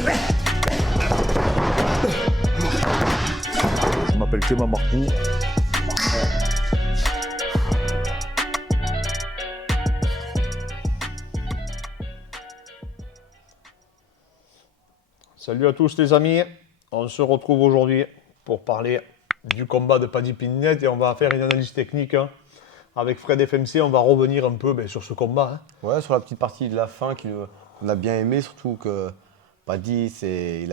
Je m'appelle Clément Marcoux. Salut à tous les amis, on se retrouve aujourd'hui pour parler du combat de Paddy Pimblett et on va faire une analyse technique hein. Avec Fred FMC, on va revenir un peu sur ce combat. Hein. Ouais, sur la petite partie de la fin qu'on a bien aimé, surtout que Paddy il s'est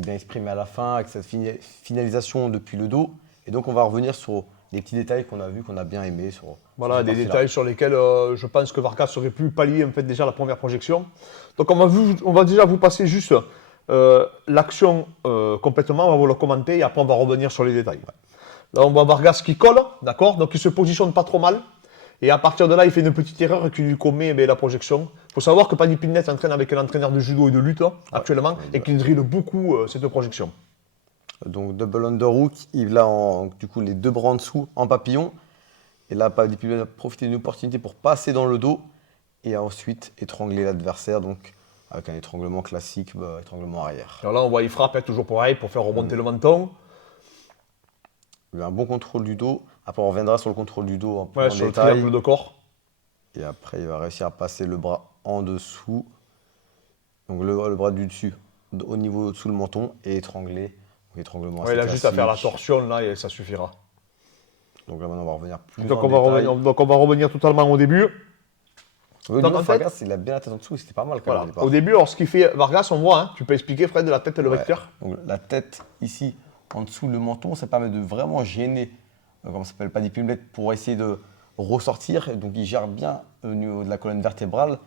bien exprimé à la fin avec cette finalisation depuis le dos. Et donc on va revenir sur les petits détails qu'on a vus, qu'on a bien aimés. Voilà, des détails sur lesquels je pense que Vargas aurait pu pallier en fait, déjà la première projection. Donc on va déjà vous passer juste l'action complètement, on va vous le commenter et après on va revenir sur les détails. Ouais. Là on voit Vargas qui colle, d'accord, donc il se positionne pas trop mal. Et à partir de là, il fait une petite erreur qui lui commet la projection. Il faut savoir que Paddy Pimblett s'entraîne avec un entraîneur de judo et de lutte actuellement et qu'il drille beaucoup cette projection. Donc double underhook, il a du coup les deux bras en dessous en papillon. Et là, Paddy Pimblett a profité d'une opportunité pour passer dans le dos et ensuite étrangler l'adversaire. Donc avec un étranglement classique, étranglement arrière. Alors là, on voit il frappe toujours pareil pour faire remonter le menton. Il a un bon contrôle du dos. Après, on reviendra sur le contrôle du dos en sur détail. Le triangle de corps. Et après, il va réussir à passer le bras en dessous. Donc le bras du dessus, au niveau sous le menton et étrangler. Donc, étranglement assez il a classique. juste à faire la torsion là et ça suffira. Donc là, maintenant, on va revenir plus donc on va revenir totalement au début. Oui, donc, Vargas, il a bien la tête en dessous, c'était pas mal quand même. Au début, alors, ce qu'il fait Vargas, on voit, hein, tu peux expliquer Fred de la tête et le vecteur. Donc la tête ici, en dessous le menton, ça permet de vraiment gêner, comment ça s'appelle, Paddy Pimblett pour essayer de ressortir. Et donc il gère bien au niveau de la colonne vertébrale.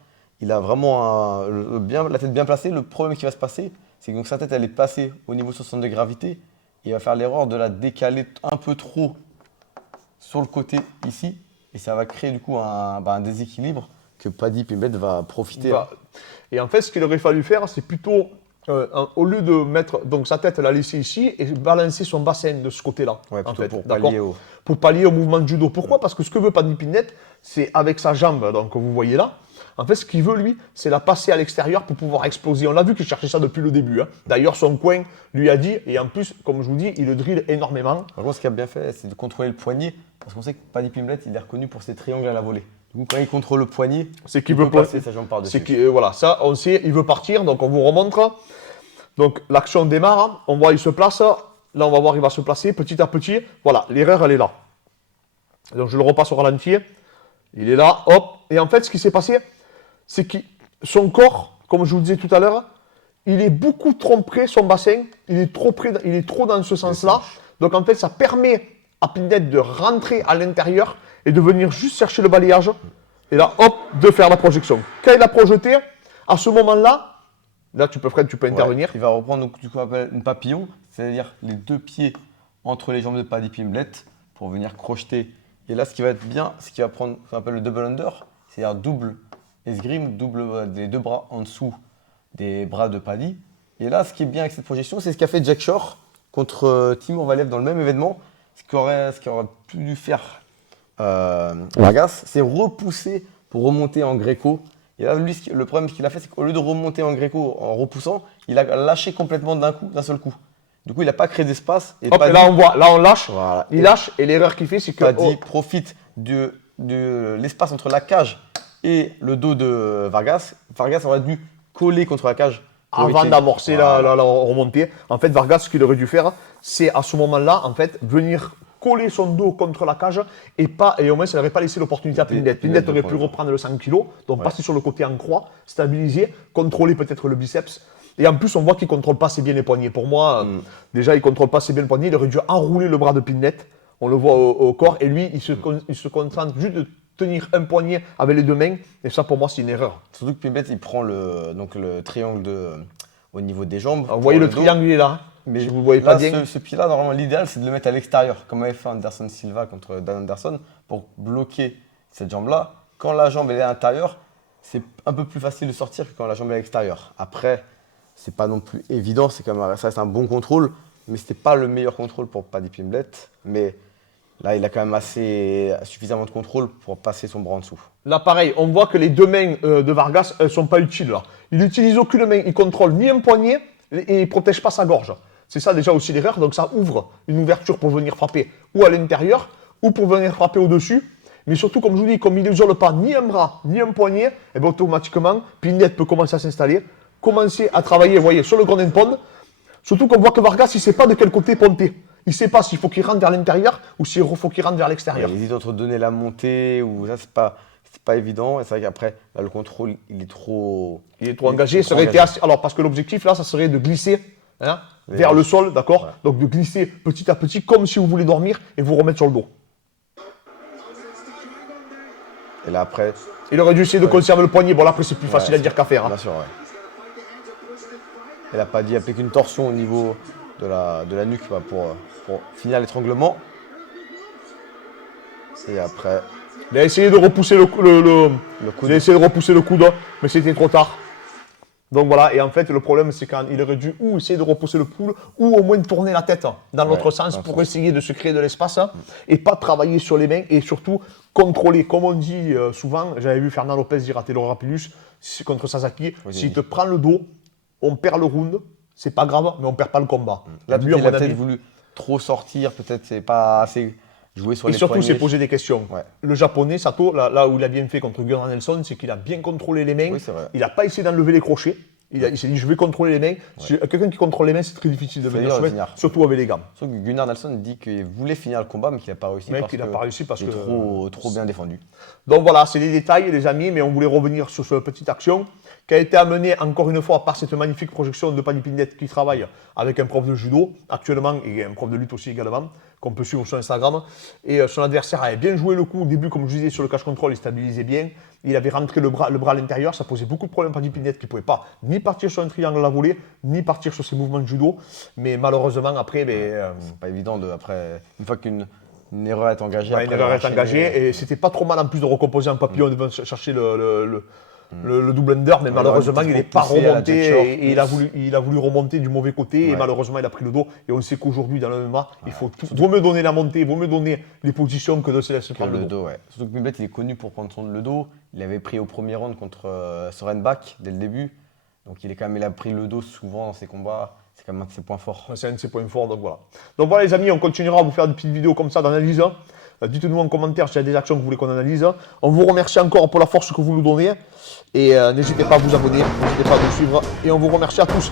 Il a vraiment la tête bien placée. Le problème qui va se passer, c'est que donc, sa tête elle est placée au niveau de son centre de gravité. Et il va faire l'erreur de la décaler un peu trop sur le côté ici. Et ça va créer du coup un déséquilibre que Paddy Pimblett va profiter. Et en fait, ce qu'il aurait fallu faire, c'est plutôt, au lieu de mettre donc, sa tête, la laisser ici et balancer son bassin de ce côté-là. Ouais, en fait, pour pallier au mouvement de judo. Pourquoi ? Parce que ce que veut Paddy Pimblett, c'est avec sa jambe, donc vous voyez là, en fait, ce qu'il veut, lui, c'est la passer à l'extérieur pour pouvoir exploser. On l'a vu qu'il cherchait ça depuis le début. Hein. D'ailleurs, son coin lui a dit, et en plus, comme je vous dis, il le drille énormément. Par contre, ce qu'il a bien fait, c'est de contrôler le poignet, parce qu'on sait que Paddy Pimblett, il est reconnu pour ses triangles à la volée. Du coup, quand il contrôle le poignet, c'est qu'il veut passer sa jambe par-dessus. Voilà, ça, on sait, il veut partir, donc on vous remontre. Donc, l'action démarre, on voit, il se place. Là, on va voir, il va se placer petit à petit. Voilà, l'erreur, elle est là. Donc, je le repasse au ralenti. Il est là, hop. Et en fait, ce qui s'est passé, c'est que son corps, comme je vous le disais tout à l'heure, il est beaucoup trop près, son bassin, il est trop dans ce sens-là. Donc, en fait, ça permet à Pimblett de rentrer à l'intérieur et de venir juste chercher le balayage. Et là, hop, de faire la projection. Quand il a projeté, à ce moment-là, là, Fred, tu peux intervenir. Il va reprendre donc, du coup, un papillon, c'est-à-dire les deux pieds entre les jambes de Paddy Pimblett pour venir crocheter. Et là, ce qui va être bien, c'est qu'il va prendre ce qu'on appelle le double under, c'est-à-dire double esgrime, les deux bras en dessous des bras de Paddy. Et là, ce qui est bien avec cette projection, c'est ce qu'a fait Jack Shore contre Timur Valiev dans le même événement. Ce qu'aurait pu faire Vargas, c'est repousser pour remonter en gréco. Et là, lui, le problème qu'il a fait, c'est qu'au lieu de remonter en gréco en repoussant, il a lâché complètement d'un seul coup. Du coup, il n'a pas créé d'espace. Et là, on lâche. Voilà. Il lâche et l'erreur qu'il fait, c'est que Paddy profite de l'espace entre la cage et le dos de Vargas. Vargas aurait dû coller contre la cage avant d'amorcer la remontée. En fait, Vargas, ce qu'il aurait dû faire, c'est à ce moment-là, en fait, venir coller son dos contre la cage et au moins, ça n'aurait pas laissé l'opportunité à Pimblett. Pimblett aurait pu reprendre le 100 kg, donc passer sur le côté en croix, stabiliser, contrôler peut-être le biceps. Et en plus, on voit qu'il ne contrôle pas assez bien les poignets. Pour moi, déjà, il ne contrôle pas assez bien le poignet. Il aurait dû enrouler le bras de Pimblett. On le voit au corps. Et lui, il se concentre juste de tenir un poignet avec les deux mains. Et ça, pour moi, c'est une erreur. Surtout que Pimblett, il prend le triangle au niveau des jambes. Alors, vous voyez le triangle, il est là. Mais si vous ne voyez là, pas bien. Ce pied-là, normalement, l'idéal, c'est de le mettre à l'extérieur, comme avait fait Anderson Silva contre Dan Anderson, pour bloquer cette jambe-là. Quand la jambe est à l'intérieur, c'est un peu plus facile de sortir que quand la jambe est à l'extérieur. Après, c'est pas non plus évident, ça reste un bon contrôle, mais c'était pas le meilleur contrôle pour Paddy Pimblett. Mais Là, il a quand même suffisamment de contrôle pour passer son bras en dessous. Là, pareil, on voit que les deux mains de Vargas, elles ne sont pas utiles là. Il n'utilise aucune main, il contrôle ni un poignet et il ne protège pas sa gorge. C'est ça déjà aussi l'erreur, donc ça ouvre une ouverture pour venir frapper ou à l'intérieur ou pour venir frapper au-dessus. Mais surtout, comme je vous dis, comme il n'isole pas ni un bras ni un poignet, et bien automatiquement, Pindet peut commencer à s'installer, commencer à travailler, vous voyez, sur le ground and pound. Surtout qu'on voit que Vargas, il ne sait pas de quel côté ponter. Il ne sait pas s'il faut qu'il rentre vers l'intérieur ou s'il faut qu'il rentre vers l'extérieur. Il hésite entre donner la montée ou ça, c'est pas évident. Et c'est vrai qu'après, là, le contrôle, il est trop engagé. Ça aurait été assez... Alors, parce que l'objectif, là, ça serait de glisser vers le sol, d'accord? Ouais. Donc, de glisser petit à petit, comme si vous voulez dormir et vous remettre sur le dos. Et là, après... Il aurait dû essayer de conserver le poignet. Bon, là, après, c'est plus facile à dire qu'à faire. Bien sûr, ouais. Il n'a pas dit appliquer une torsion au niveau de la nuque pour finir l'étranglement. Et après... Il a essayé de repousser le coude. Il a essayé de repousser le coude, mais c'était trop tard. Donc voilà, et en fait, le problème, c'est qu'il aurait dû ou essayer de repousser le coude, ou au moins tourner la tête dans l'autre sens pour essayer de se créer de l'espace et pas travailler sur les mains et surtout contrôler. Comme on dit souvent, j'avais vu Fernand Lopez dire à Taylor Rapidus contre Sasaki, s'il te prend le dos, on perd le round, c'est pas grave, mais on perd pas le combat. Il a peut-être voulu trop sortir, peut-être c'est pas assez... Jouer sur et les surtout, poignets. c'est poser des questions. Ouais. Le japonais, Sato, là où il a bien fait contre Gunnar Nelson, c'est qu'il a bien contrôlé les mains. Oui, il n'a pas essayé d'enlever les crochets. Il s'est dit, je vais contrôler les mains. Ouais. Quelqu'un qui contrôle les mains, c'est très difficile de venir soumettre, surtout avec les gammes. Surtout que Gunnar Nelson dit qu'il voulait finir le combat, mais qu'il n'a pas réussi. Parce qu'il est trop bien défendu. Donc voilà, c'est des détails, les amis, mais on voulait revenir sur cette petite action qui a été amenée encore une fois par cette magnifique projection de Paddy Pimblett qui travaille avec un prof de judo actuellement et un prof de lutte aussi également, qu'on peut suivre sur Instagram. Et son adversaire avait bien joué le coup au début, comme je disais, sur le cache control, il stabilisait bien. Il avait rentré le bras à l'intérieur, ça posait beaucoup de problèmes à Paddy Pimblett qui ne pouvait pas ni partir sur un triangle à la volée, ni partir sur ses mouvements de judo. Mais malheureusement, après... c'est pas évident, après, une fois qu'une erreur est engagée... Ouais, une erreur est engagée, et c'était pas trop mal en plus de recomposer un papillon devant chercher le double under, mais malheureusement, il n'est pas remonté et il a voulu remonter du mauvais côté et malheureusement, il a pris le dos. Et on sait qu'aujourd'hui, dans le MMA, il faut vaut mieux donner la montée, vaut mieux donner les positions que de se laisser prendre le dos. Surtout que Pimblett, il est connu pour prendre le dos. Il avait pris au premier round contre Sorenbach dès le début. Donc il a pris le dos souvent dans ses combats. C'est quand même un de ses points forts. C'est un de ses points forts, donc voilà. Donc voilà les amis, on continuera à vous faire des petites vidéos comme ça d'analyse. Dites-nous en commentaire s'il y a des actions que vous voulez qu'on analyse. On vous remercie encore pour la force que vous nous donnez. Et n'hésitez pas à vous abonner, n'hésitez pas à nous suivre. Et on vous remercie à tous.